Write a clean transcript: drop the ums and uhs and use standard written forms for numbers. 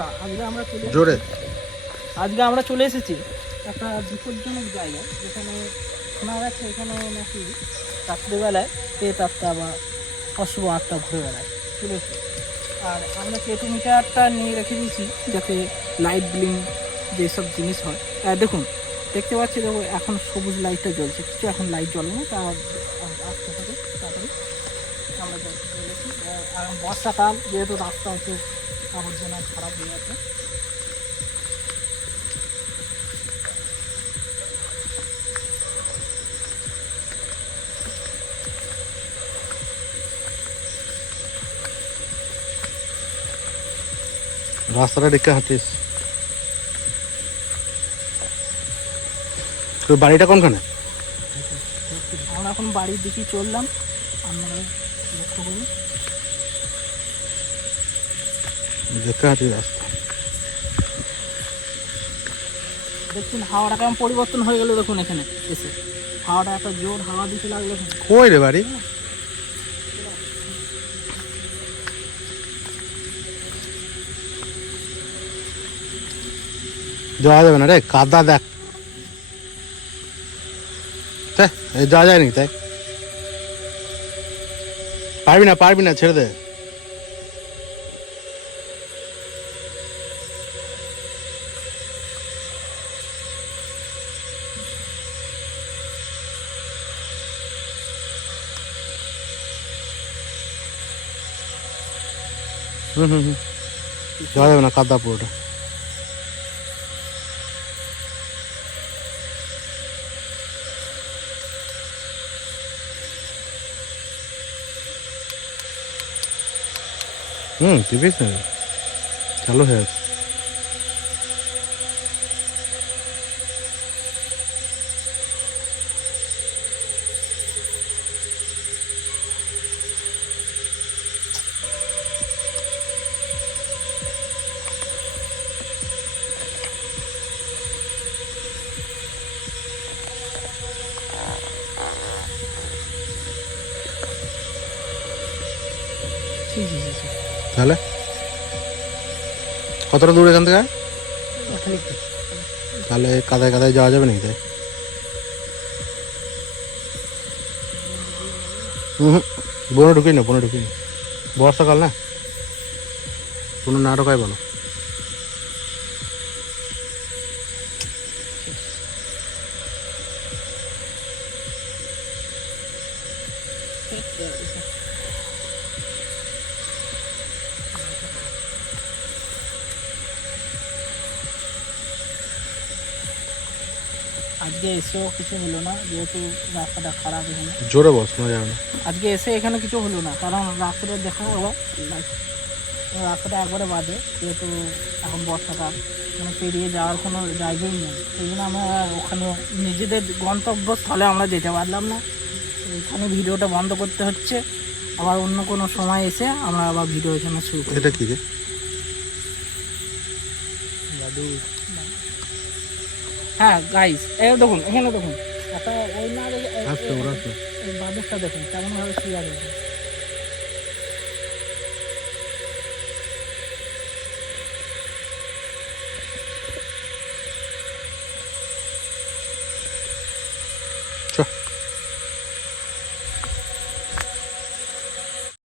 দাদা জোরে আজকে আমরা চলে এসেছি একটা বিপজ্জনক জায়গায়, যেখানে শোনা যাচ্ছে এখানে নাকি রাত্রিবেলায় পেট আত্মা বা অশুভ আত্মা ঘুরে বেড়ায়, ঠিক আছে। আর আমরা কেটোমিটারটা নিয়ে রেখে দিয়েছি যাতে লাইট ব্লিং যেসব জিনিস হয়। দেখুন, দেখতে পাচ্ছি, দেখো এখন সবুজ লাইটটা জ্বলছে, কিছু এখন লাইট জ্বলে না, তা আসতে থাকে তাড়াতাড়ি আমরা চলেছি। আর বর্ষাকাল, যেহেতু রাস্তা হচ্ছে আবর্জনা খারাপ হয়ে আছে। রাস্তাটা দেখে হাঁটিস। তোর বাড়িটা কোনখানে? আমরা এখন বাড়ির দিকে চললাম, আপনারা লক্ষ্য করুন। দেখে হাঁটি রাস্তা। দেখুন হাওয়াটা কেমন পরিবর্তন হয়ে গেল, দেখুন এখানে এসে হাওয়াটা একটা জোর হাওয়া দিতে লাগলো। কই রে বাড়ি? যাওয়া যাবে না রে, কাদা দেখ। যাওয়া যায় নাকি? তাই পারবি না, ছেড়ে দে। যাওয়া যাবে না, কাদা পুরোটা। টিভি চালু হয়ে আছে। তাহলে কতটা দূর এখান থেকে? তাহলে কাদায় যাওয়া যাবে নাকি? তাই বনে ঢুকিনি, বর্ষাকাল না, কোনো না ঢোকাই বলো। আজকে এসেও কিছু হলো না, যেহেতু রাস্তাটা খারাপ। এখানে জোরে বস, শোনা যাবে না। আজকে এসে এখানে কিছু হলো না, কারণ রাস্তাটা দেখা যাবে, রাস্তাটা একবারে বাজে, যেহেতু এখন বর্ষাকাল, মানে পেরিয়ে যাওয়ার কোনো জায়গাই নেই। সেই জন্য আমরা ওখানে নিজেদের গন্তব্যস্থলে আমরা যেতে পারলাম না। এখানে ভিডিওটা বন্ধ করতে হচ্ছে, আবার অন্য কোনো সময় এসে আমরা আবার ভিডিও এখানে শুরু করি। এটা কি রে? হ্যাঁ গাইস, এই দেখুন, এখানে দেখুন একটা ওই না, বাঁদরটা দেখুন কেমন ভাবে শুয়ে আছে।